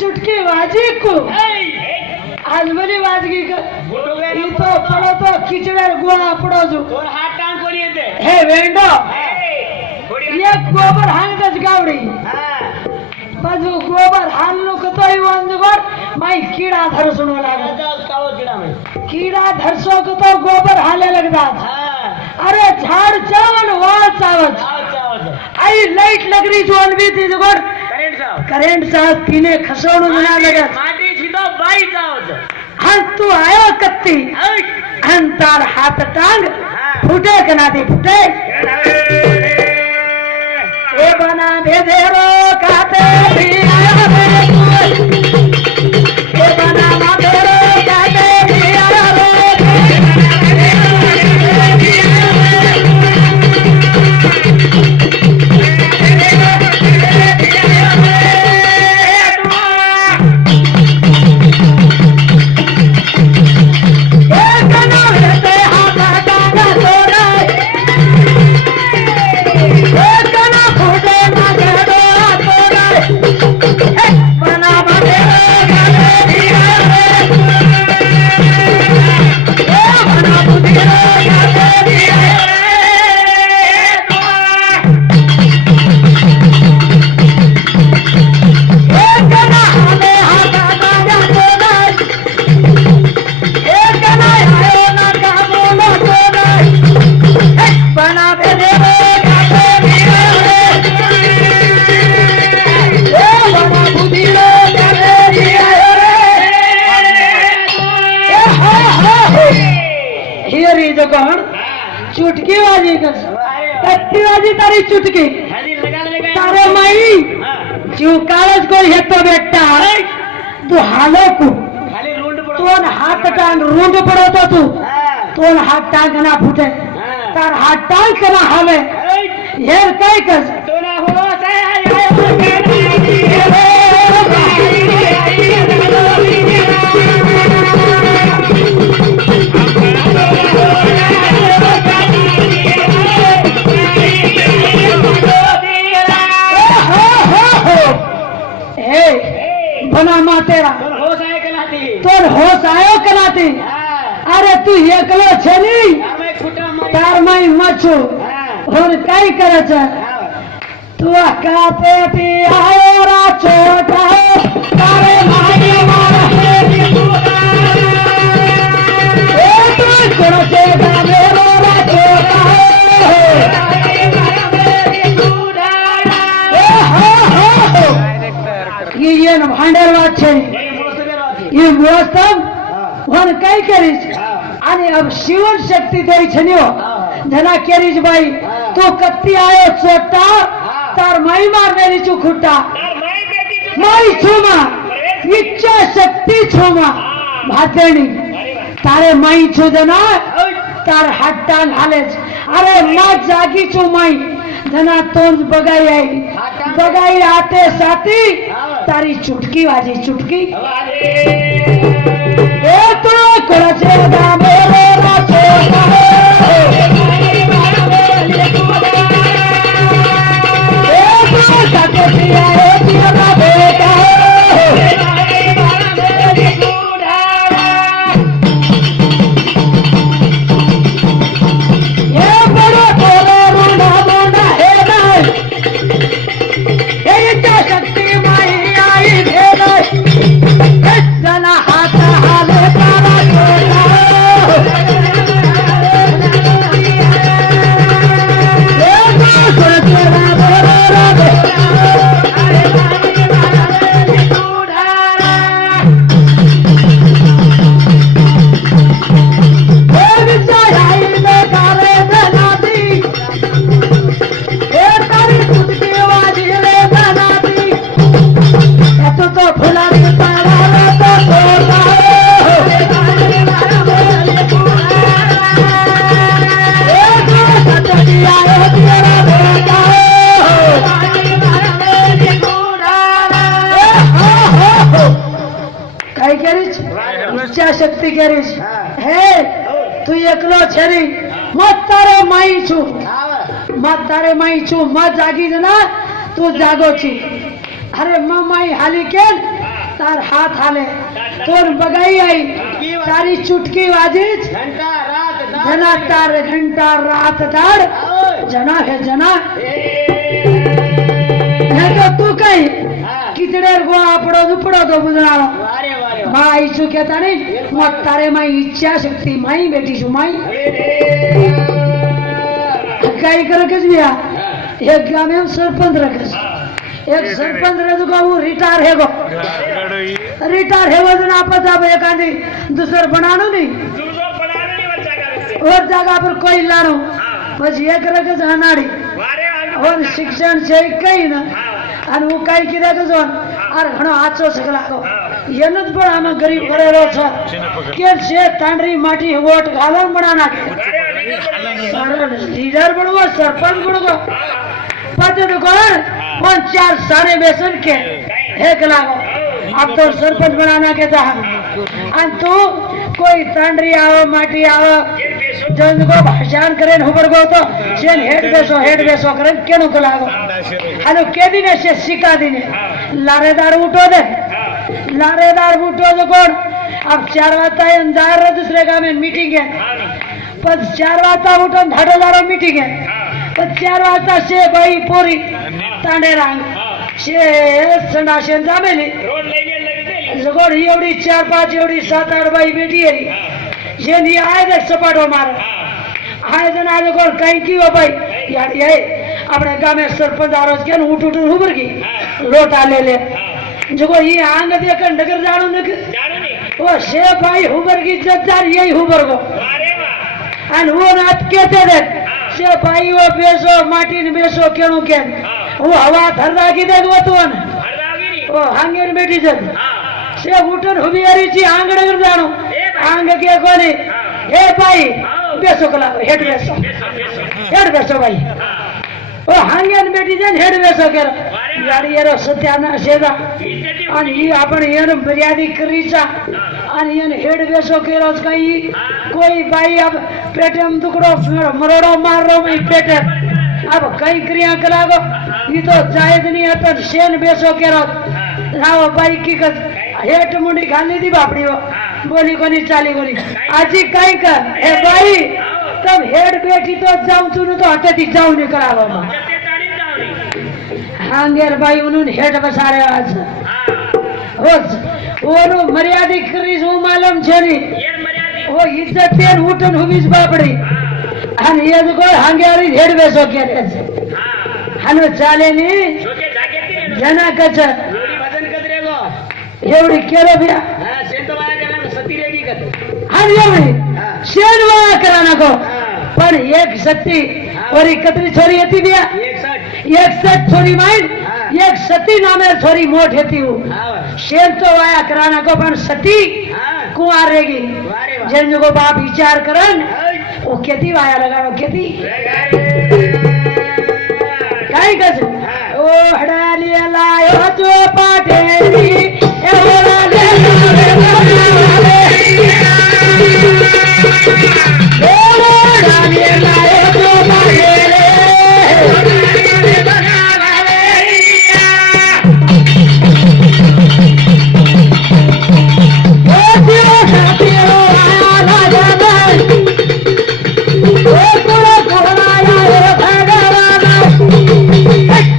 चुटकी वाजी को आज बड़ी वाजगी तो पड़ो तो खिचड़े गोड़ा पड़ो जो हाथ टांग कोणी येते हे वेंडो ये गोबर हान गज गावडी बाजू गोबर हान लो कतो इवन जोड माई कीड़ा धरसणो लागे कावो कीड़ा में कीड़ा धरसो कतो गोबर हाले लगदात अरे झाड़ चावल वाल चावल आई लाइट लगरी जो अनबी थी जोड करेंट साहब पीने खसोणो ना लगे माटी छीतो बाई जावत हन तू आयो कत्ती हन तार हाथ टांग फुटे कना दे फुटे ए बना भेदेरो काते भी आया रे ए बना माधेरो काते भी आया रे चुटकी वाजी कत्ती वाजी तारी चुटकी तारे माई जीव काळच को हेतो बेटा तू हालो को तोन हात टांग रुंड पडतो तू तोन हात टांग ना फुटे तार हात टांग कना हवे हेर काय कस तोना हो बना मा तेरा तोर होश आयो कलाती अरे तू एकलो छनी तार माई मचो और काई करे छ तू काते पी आयो रा छोटा तारे माई मारा ए तू कोन से गावे रा छोटा ये न भांडर वाच छे ये वास्तव वन काय करीस आणि अब शिवन शक्ती देई छनियो जना केरीज बाई तो कत्ती आयो छोटा तार माई मारनेली चुखुटा माई छुमा इच्छा शक्ती छुमा भातेणी तारे माई छु जना तार हट्टान हालेच अरे मा जागी छु माई जना तोंज बगाई आते साथी तारी चुटकी वाजी चुटकी ए तू कोराचे दामे रे राचे ए तू साथे पिया ए जीवा बेटा Bye. કરીશ હા. હે તું એકલો છે નહીં મત તારે માઈ છું આવે મત તારે માઈ છું મત જાગી જ ના તું જાગો છી અરે માઈ હાલી કે તાર હાથ હાલે તોર બગાઈ આઈ તારી ચુટકી વાજી જ ઘંટા રાત દાળ. जना तार घंटा रात दाड़ आओ. जना है जना એ. नहीं तो तू कहीं હા. कितने गो आपड़ो दुपड़ो तो बुझनारो વારે વારે વારે. माई छू कहता नहीं मत तारे माई इच्छा शक्ति माई बेटी छू माई कई कर के दिया હા. एक गांव में सरपंच रखस एक सरपंच रह को वो रिटायर है गो रिटायर है वो जना पता बे कांदी दूसर बनानो नहीं दूसरो बनाने ની વચ્ચા કરે છે. और जगह पर कोई लानो હા. बस एक रखस हनाड़ी વારે વારે. और शिक्षण છે કઈ ના હા. અને હું કઈ કીધા તો જો અરે ઘણો આછો સગલાકો એનો જ પણ આમાં ગરીબ કરેલો છે કે છે તાંડરી માટી વોટ ગાલન બના નાખે લીડર બનવો સરપંચ બનવો પછી તો કોણ કોણ ચાર સારે બેસન के एक लागो अब तो सरपंच बनाना के था અને તું કોઈ તાંડરી આવો માટી આવો જન को भाषण करे हुबर गो तो सेन हेड बेसो करे केनो को लागो हालो के दिन से सिका दिन लारेदार उठो दे लारेदार उठो तो कौन अब 4 वाजता अंधार दूसरे गांव में मीटिंग है पर 4 वाजता उठो धाड़ेदारो मीटिंग है पर 4 वाजता से भाई पूरी तांडे रांग से संडाशन जामेली રોડ લઈને લઈ जगोड़ एवढी 4-5 एवढी 7-8 बाई बेटी है જે ની આય દે સપાટો મારે આય જના જગોડ કઈ કીઓ ભાઈ યાર એ આપણે ગામે સરપંચ આરોજ કે ઉઠ ઉઠ ઉભર ગઈ લોટા ले जगो ये आंग दे के नगर जानो न જાણો ને. ओ से भाई हुबर की जज्जार यही हुबर को વારે વાહ. अन वो रात कहते दे से भाई वो बेसो माटी ने बेसो केणु के वो हवा धर राखी दे वो तो न હરદાવી ની. ओ हांगेर बेटी जन હા. से उठन हुबी हरी छी आंगड़े कर जानो ए भाई. आंग के कोनी हाँ. ए भाई हाँ. बेसो कला हेड बेसो બેસો બેસો. हेड बेसो भाई હા. ओ हांगेर बेटी जन हेड बेसो कर गाड़ी एरो सत्याना सेदा ઇજ્જતી અને ઈ આપણે એને મર્યાદી કરી છે અને એને હેડ બેસો કર્યો છે કઈ કોઈ ભાઈ अब પેટેમ ટુકડો મરોડો મારો મે પેટે अब કઈ ક્રિયા કરાગો ઈ તો જાયદ ની હતા શેન બેસો કર્યો લાવો ભાઈ કી કર હેટ મુંડી ખાલી દી બાપડી બોલી કોની ચાલી કોની આજી કઈ કર એ ભાઈ તમ હેડ બેઠી તો જાઉં છું તો હટેથી જાઉં ની કરાવવામાં જતે તાળી જાવણી. હાંગેર ભાઈ ઉનું હેડ બસારે આજ હા. रोज ओनो मर्यादा करीस वो मालूम છે ની એર મર્યાદી. ओ इज्जत तेन उठन हुबीस बापड़ी હા. અને એ તો કોઈ હાંગેરી હેડ બેસો કે છે હા. હાલો ચાલે ની જોકે જાગેતી ને. જના કચ લોરી વજન કદરેગો. એવડી કેરો ભ્યા હા. સેંતો વાયા કરવાનું સતી રેગી કદ. હાલ એવડી હા. શેરવા કરાના કો હા. પણ એક સતી ઓરી કતરી છોરી હતી ભ્યા 61. એક સત છોરી માઈન હા. એક સતી નામે છોરી મોટ હતી હું હા. શેર તો વાયા કરાના को પણ સતી હા. कुआर रेगी વારે વાહ. જેન જો બાપ વિચાર કરન હઈ. ओ केती वाया लगाड़ो केती રેગાડે. काई कस हाँ। ओ हड़ाली लायो जो पाटेरी ए हड़ाली लायो जो पाटेरी ओ दियो साथियो आया राजा ओ कोड़ा कोड़ा आया भगवान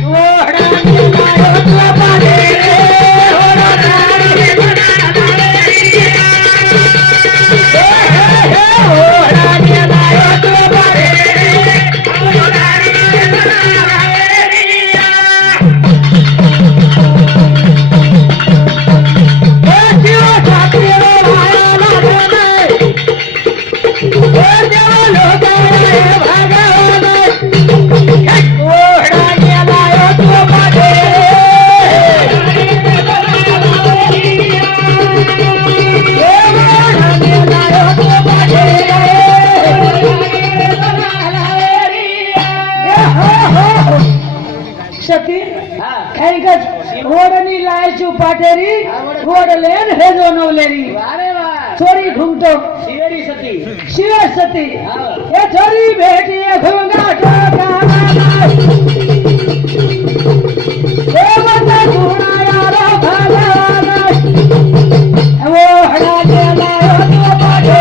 ओ हड़ाली लायो जो पाटेरी ओ हड़ाली सती હા. खाई गज ओडनी लायचू पाटेरी ओड लेन हेजो नवलेरी વારે વાહ. छोरी घुमतो शिवेरी सती शिव सती हा. ए छोरी बेटी घुंघाट काला देवता गुणाया रो भगवान वो हड़ा गेला तो पाटे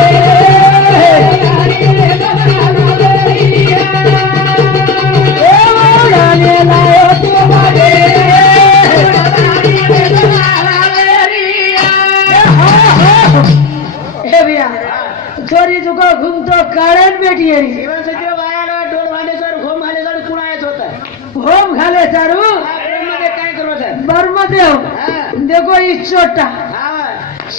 छोरी तुका घुमतो काळ्यात बेटी येरी शिवन सती वायाला डोल भांडेसर घोम भांडेसर कुणायच होता होम घाले चारू मध्ये काय करू सर बर्मदेव देखो इच्छोटा हा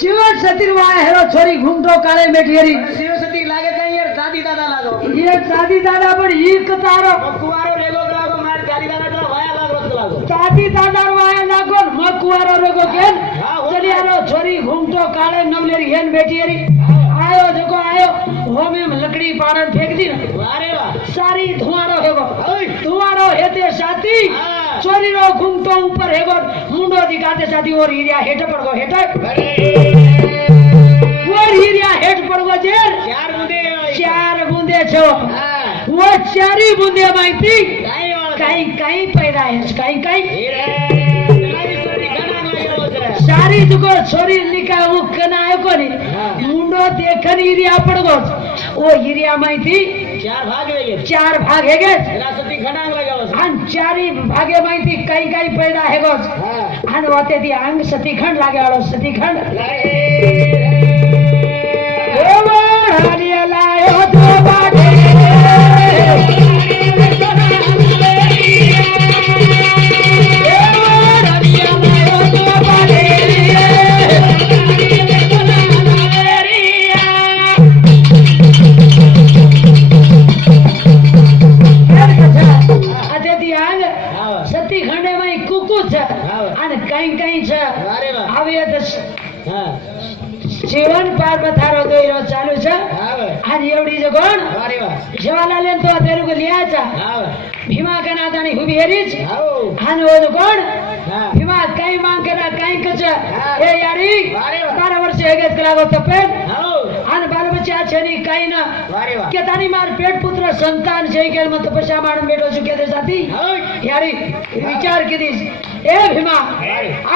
शिवट सतीर वाय हेरो छोरी घुमतो काळे बेटी येरी शिवसती लागे काही यार दादी दादा लागो ये दादी दादा पण एक तारो कुवारो रेगो लागो मार दादी दादा वाया लागो लागो दादी दादा वाय लागो मग कुवारो रेगो केन चली आरो छोरी घुमतो काळे नवलेरी हेन बेटी येरी आयो देखो आयो होमे में लकड़ी पारण फेंक दी ना अरे वाह सारी धुआरो हेगो ओय धुआरो हेते साथी हाँ। छोरी रो घुमतो ऊपर हेगो मुंडो दिखाते साथी और हिरिया हेठ पड़ गो हेठ और हिरिया हेठ पड़ गो जेर चार मुदे चार बूंदे छो हां वो चारी बूंदे माहिती काय वाला काही काही पैदा आहे काही काही नाही सती गणा नाही होत सारी तुको छोरी लिखा वो कनाय कोनी हाँ। मुंडो देखन हिरिया पड़ गो ओ हिरिया माहिती चार भाग वेगे चार भाग हेगे सती गणा लगाव आणि चारी भागे माहिती काही काही पैदा हेगोच हां आणि वाते ती अंग सतीखंड लागे आलो सतीखंड लायो तो बाटे सती खंडे में कुकुच आणि काही काही अरे वाह હવે हां जीवन पार पथारो दोयरो चालू છે हां आणि एवढी जो कोण अरे वाह शिवालाले तो तेरुग लियाचा हां भीमा कना दाणी हुबी हेरीच हां आणि वो जो कोण हां भीमा काही मांग करा काही कच ए यारी अरे वाह 12 वर्ष हेगेत लागो तपेन हां आणि बाल बच्चा छेनी काही ना अरे वाह के तानी मार पेट पुत्र संतान जय गेल मत तपस्या माडून बेटो चुके दे जाती हां यारी विचार किदीस ए भीमा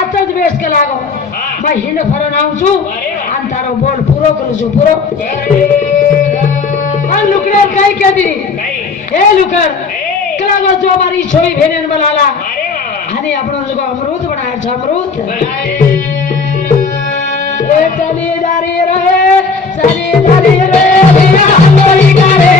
आताच बेस के लागो मैं हिंड फरन आऊं आणि तारो बोल पूरो करू छु पूरो आणि लुकडेर काय केदी ए लुकर कलागो जो मारी छोई भेनेन बलाला आणि आपण जो अमृत बनाया छ अमृत ए चली दारी रे भैया हमारी करे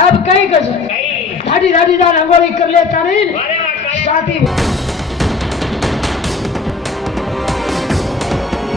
अब कई कस धाडी धाडी दार अंगोली कर लेता नहीं साथी